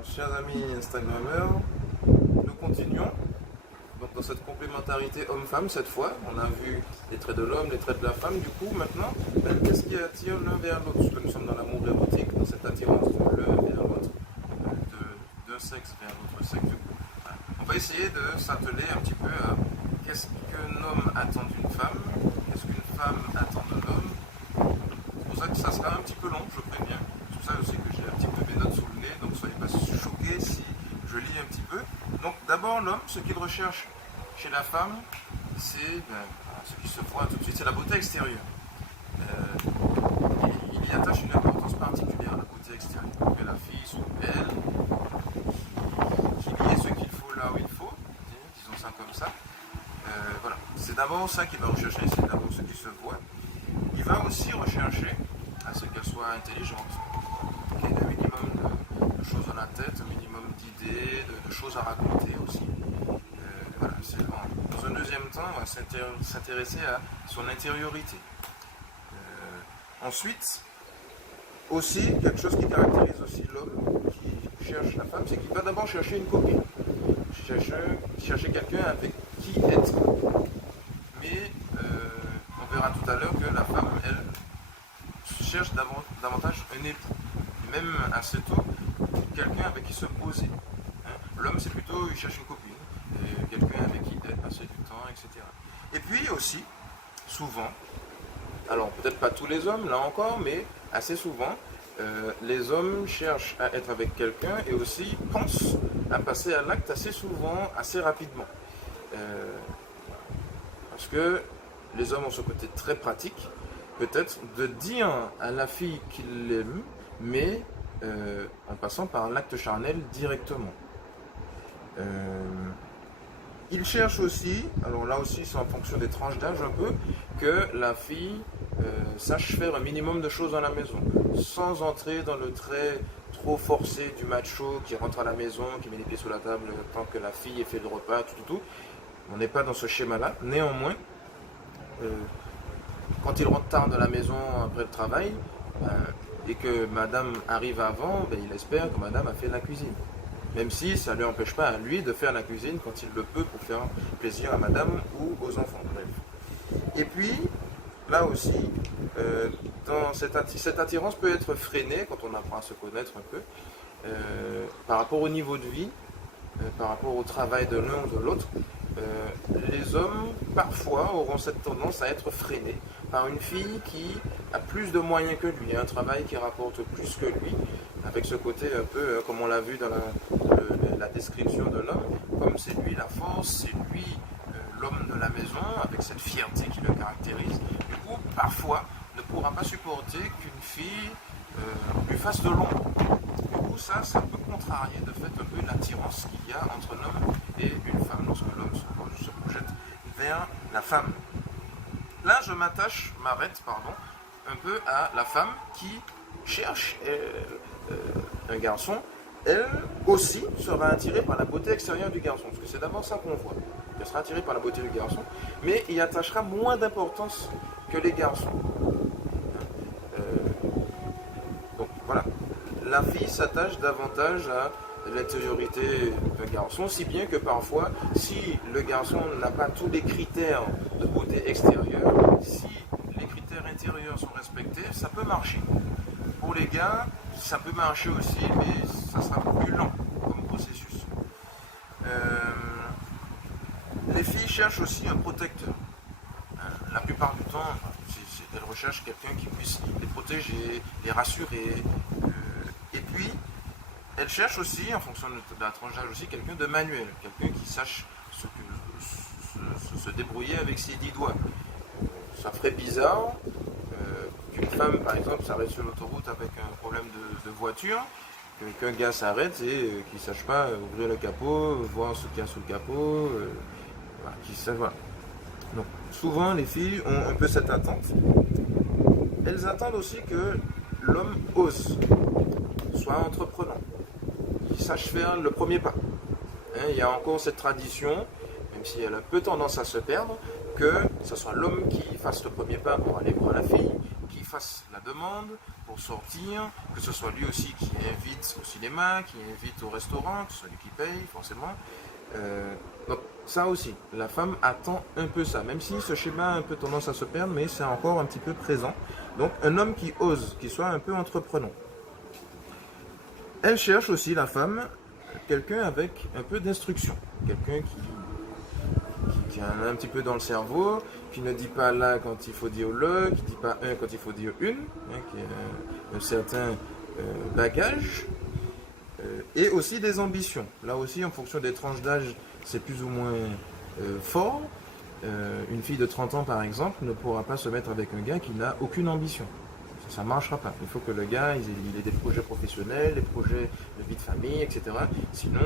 Alors, chers amis Instagrammeurs, nous continuons. Donc, dans cette complémentarité homme-femme, cette fois, on a vu les traits de l'homme, les traits de la femme. Du coup, maintenant, qu'est-ce qui attire l'un vers l'autre? Parce que nous sommes dans l'amour érotique, dans cette attirance de l'un vers l'autre, d'un sexe vers l'autre sexe. Du coup, voilà. On va essayer de s'atteler un petit peu à qu'est-ce qu'un homme attend d'une femme, qu'est-ce qu'une femme attend de l'homme. C'est pour ça que ça sera un petit peu long, je préviens. C'est pour ça aussi que j'ai un petit peu mes notes sous le nez, donc soyez pas choqués si je lis un petit peu. Donc d'abord l'homme, ce qu'il recherche chez la femme, c'est ce qui se voit tout de suite, c'est la beauté extérieure. Il y attache une importance particulière à la beauté extérieure. Que la fille soit belle, qu'il y ait ce qu'il faut là où il faut, disons ça comme ça. Voilà, c'est d'abord ça qu'il va rechercher, c'est d'abord ce qui se voit. Il va aussi rechercher à ce qu'elle soit intelligente, qu'il y ait un minimum de choses dans la tête, un minimum d'idées, de choses à raconter aussi. Voilà, dans un deuxième temps, on va s'intéresser à son intériorité. Ensuite, aussi, quelque chose qui caractérise aussi l'homme qui cherche la femme, c'est qu'il va d'abord chercher une copine. Chercher quelqu'un avec qui être. Mais on verra tout à l'heure que la femme, elle, cherche davantage un époux. Même assez tôt, quelqu'un avec qui se poser. L'homme, c'est plutôt, il cherche une copine, quelqu'un avec qui passer du temps, etc. Et puis aussi, souvent, alors peut-être pas tous les hommes, là encore, mais assez souvent, les hommes cherchent à être avec quelqu'un et aussi pensent à passer à l'acte assez souvent, assez rapidement. Parce que les hommes ont ce côté très pratique, peut-être de dire à la fille qu'il l'aime, mais en passant par l'acte charnel directement. Il cherche aussi, alors là aussi c'est en fonction des tranches d'âge un peu, que la fille sache faire un minimum de choses dans la maison, sans entrer dans le trait trop forcé du macho qui rentre à la maison, qui met les pieds sous la table tant que la fille ait fait le repas, tout. On n'est pas dans ce schéma-là. Néanmoins, quand il rentre tard de la maison après le travail, et que madame arrive avant, il espère que madame a fait la cuisine. Même si ça ne lui empêche pas à lui de faire la cuisine quand il le peut pour faire plaisir à madame ou aux enfants. Bref. Et puis, là aussi, cette attirance peut être freinée quand on apprend à se connaître un peu, par rapport au niveau de vie, par rapport au travail de l'un ou de l'autre. Les hommes, parfois, auront cette tendance à être freinés par une fille qui a plus de moyens que lui, un travail qui rapporte plus que lui, avec ce côté un peu, comme on l'a vu dans la description de l'homme, comme c'est lui la force, c'est lui l'homme de la maison, avec cette fierté qui le caractérise. Du coup, parfois, ne pourra pas supporter qu'une fille lui fasse de l'ombre. Du coup, ça peut contrarier de fait un peu l'attirance qu'il y a entre un homme et une femme, lorsque l'homme se projette vers la femme. Là, je m'arrête, un peu à la femme qui cherche un garçon. Elle aussi sera attirée par la beauté extérieure du garçon, parce que c'est d'abord ça qu'on voit. Elle sera attirée par la beauté du garçon, mais il attachera moins d'importance que les garçons. Donc voilà, la fille s'attache davantage à l'intériorité d'un garçon, si bien que parfois, si le garçon n'a pas tous les critères de beauté extérieure, si les critères intérieurs sont respectés, ça peut marcher. Pour les gars, ça peut marcher aussi, mais ça sera plus lent comme processus. Les filles cherchent aussi un protecteur. La plupart du temps, elles recherchent quelqu'un qui puisse les protéger, les rassurer. Et puis, elles cherchent aussi, en fonction de la tranche d'âge aussi, quelqu'un de manuel, quelqu'un qui sache se débrouiller avec ses 10 doigts. Ça ferait bizarre qu'une femme, par exemple, s'arrête sur l'autoroute avec un problème de voiture, qu'un gars s'arrête et qu'il ne sache pas ouvrir le capot, voir ce qu'il y a sous le capot, voilà. Donc, souvent, les filles ont un peu cette attente. Elles attendent aussi que l'homme ose, soit entreprenant, qu'il sache faire le premier pas. Il y a encore cette tradition, même si elle a peu tendance à se perdre, que ce soit l'homme qui fasse le premier pas pour aller voir la fille, qui fasse la demande pour sortir, que ce soit lui aussi qui invite au cinéma, qui invite au restaurant, que ce soit lui qui paye forcément. Donc ça aussi, la femme attend un peu ça, même si ce schéma a un peu tendance à se perdre, mais c'est encore un petit peu présent. Donc un homme qui ose, qui soit un peu entreprenant. Elle cherche aussi, la femme, quelqu'un avec un peu d'instruction, quelqu'un qui a un petit peu dans le cerveau, qui ne dit pas là quand il faut dire le, qui ne dit pas un quand il faut dire une, qui a un certain bagage, et aussi des ambitions. Là aussi, en fonction des tranches d'âge, c'est plus ou moins fort. Une fille de 30 ans, par exemple, ne pourra pas se mettre avec un gars qui n'a aucune ambition. Ça ne marchera pas. Il faut que le gars il ait des projets professionnels, des projets de vie de famille, etc. Sinon,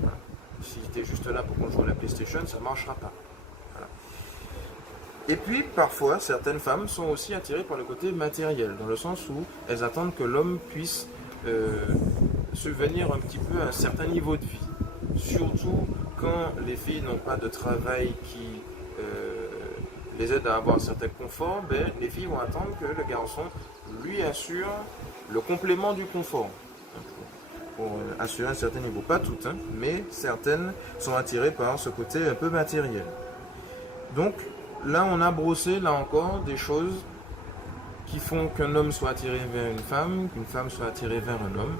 voilà. Si tu es juste là pour qu'on joue à la PlayStation, ça ne marchera pas. Voilà. Et puis, parfois, certaines femmes sont aussi attirées par le côté matériel, dans le sens où elles attendent que l'homme puisse subvenir un petit peu à un certain niveau de vie. Surtout quand les filles n'ont pas de travail qui les aide à avoir un certain confort, ben, les filles vont attendre que le garçon lui assure le complément du confort. Pour assurer un certain niveau. Pas toutes, hein, mais certaines sont attirées par ce côté un peu matériel. Donc là, on a brossé, là encore, des choses qui font qu'un homme soit attiré vers une femme, qu'une femme soit attirée vers un homme.